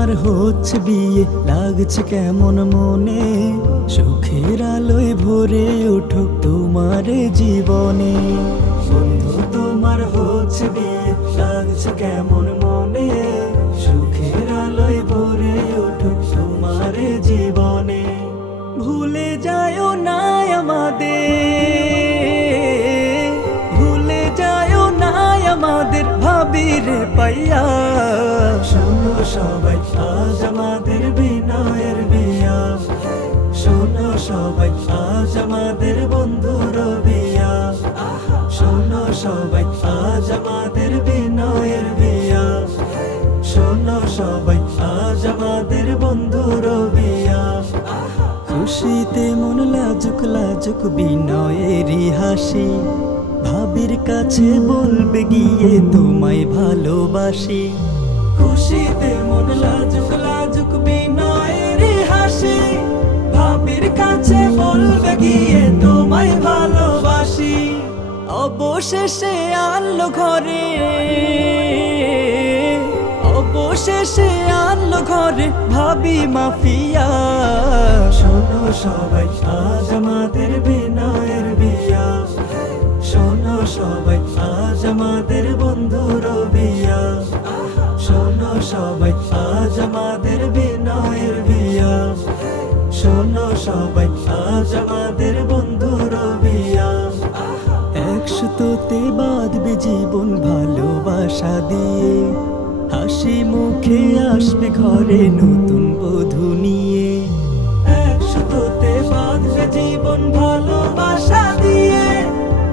তোমার হচ্ছে বিয়ে, লাগছে কেমন মনে? সুখের আলোয় ভরে উঠুক তোমার জীবনে। বন্ধু, তোমার হচ্ছে বিয়ে, লাগছে কেমন মনে? সুখের আলোয় ভরে উঠুক তোমার জীবনে। ভুলে যায়ও না আমাদের। ভুলে যায়ও না আমাদের ভাবির পাইয়া। শোনো সবাই সবাই, আজ আমাদের বন্ধুর বিয়া শোনো সবাই, আজ আমাদের বিনয়ের বিয়া। শোনো সবাই, আজ আমাদের বন্ধুর বিয়া খুশিতে মন লাজুক লাজুক, বিনয়েরই হাসি। ভাবির কাছে বলবে গিয়ে, তোমায় ভালোবাসি। খুশিতে মন লাজুক লাজুক ভাবির কাছে বলবে গিয়ে তোমায় ভালোবাসি। অবশেষে আনলো ঘরে। অবশেষে আনলো ঘরে ভাবি মাফিয়া। শোনো সবাই, আজ আমাদের বিনয়ের বিয়া। শোনো সবাই, আজ আমাদের বন্ধুর বিয়া। শোনো সবাই, আজ আমাদের বিয়া। শোনো সবাই, আজ আমাদের বন্ধুর বিয়া একশোতে বাঁধবে জীবন ভালোবাসা দিয়ে। হাসি মুখে আসবে ঘরে নতুন বধূ নিয়ে। একশোতে বাঁধবে জীবন ভালোবাসা দিয়ে।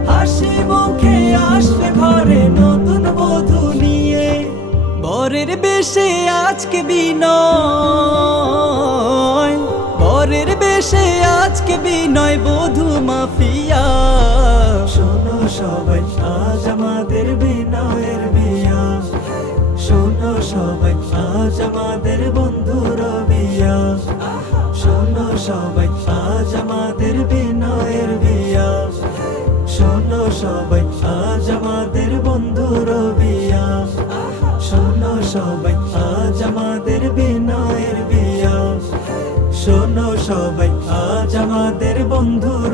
হাসি মুখে আসবে ঘরে নতুন বধূ নিয়ে। বরের বেশে আজকে বিনয়। বেশে আজকে বিনয় বধূ মাফিয়া। শোনো সবাই, আজ আমাদের বিনয়ের বিয়া। শোনো সবাই, আজ আমাদের বন্ধুর বিয়া। শোনো সবাই, আজ আমাদের বিনয়ের বিয়া। শোনো সবাই, আজ আমাদের বন্ধুর বিয়া। শোনো সবাই, আজ আমাদের বিনয়ের বিয়া। শোনো সবাই আমাদের বন্ধুর